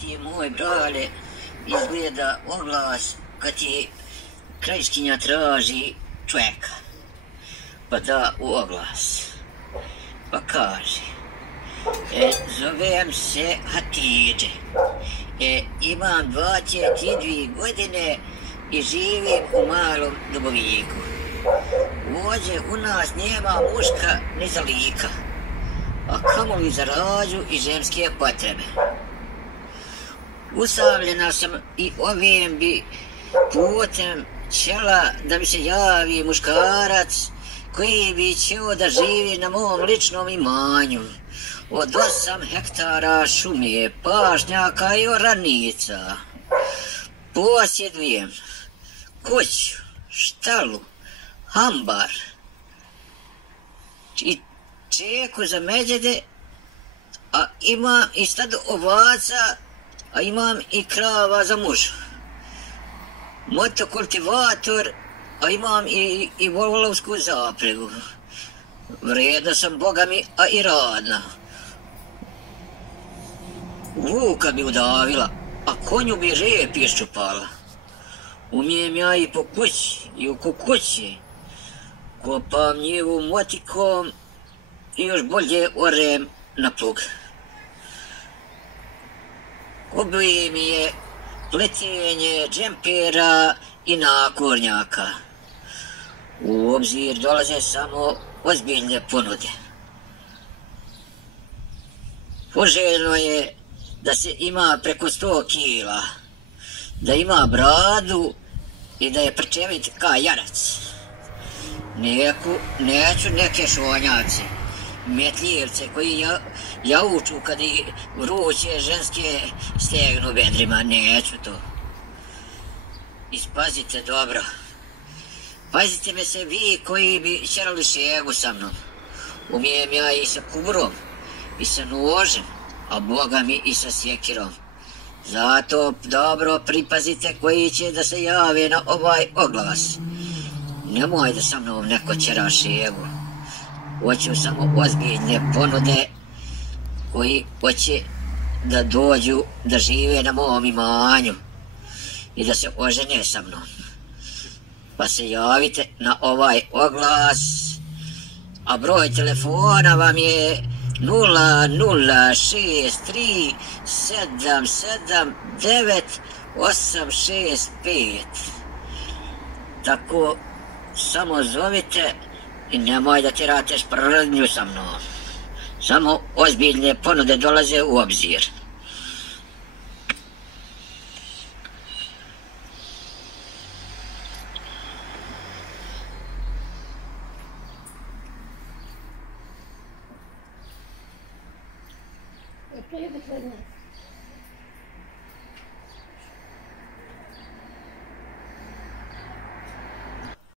ti moj brale izgleda oglas kad ti krajiškinja traži čovjeka. Pa da u oglas. Pa kaže, zovem se Hatidže. Imam 22 godine i živim u malom Duboviku. Ovdje u nas nema muška ni za lika, a kamoli za rađu i ženske potrebe. Usamljena sam i ovim bi putem htjela da mi se javi muškarac koji bi htio da živi na mom ličnom imanju od 8 hektara šume, pašnjaka i oranica. Posjedujem kuću, štalu, hambar i čeku za medvjede, a imam i stado ovaca, a imam i krava za muža. Motokultivator, a imam i volovsku zapregu. Vrijedna sam, boga mi, a i radna. Vuka bi udavila, a konju bi rep iščupala. Umijem ja i po kući, i oko kuće. Kopam njivu motikom i još bolje orem na plug. Hobby mi je pletenje džempera i nakornjaka. U obzir dolaze samo ozbiljne ponude. Poželjno je da se ima preko 100 kila, da ima bradu i da je prčevit ka jarac. Neću neke šonjaci, metljivce koji jauču kad ih vruće ženske stegnu bedrima, neću to. Ispazite dobro. Pazite me se vi koji bi ćerali šegu sa mnom. Umijem ja i sa kuburom, i sa nožem, a boga mi i sa sjekirom. Zato dobro pripazite koji će da se jave na ovaj oglas. Nemoj da sa mnom neko ćera šegu. Hoću samo ozbiljne ponude koji hoće da dođu da žive na mom imanju i da se ožene sa mnom. Pa se javite na ovaj oglas, a broj telefona vam je 0063779865. Tako samo zovite i nemoj da tirate sprdnju sa mnom. Samo ozbiljne ponude dolaze u obzir. Prijetno.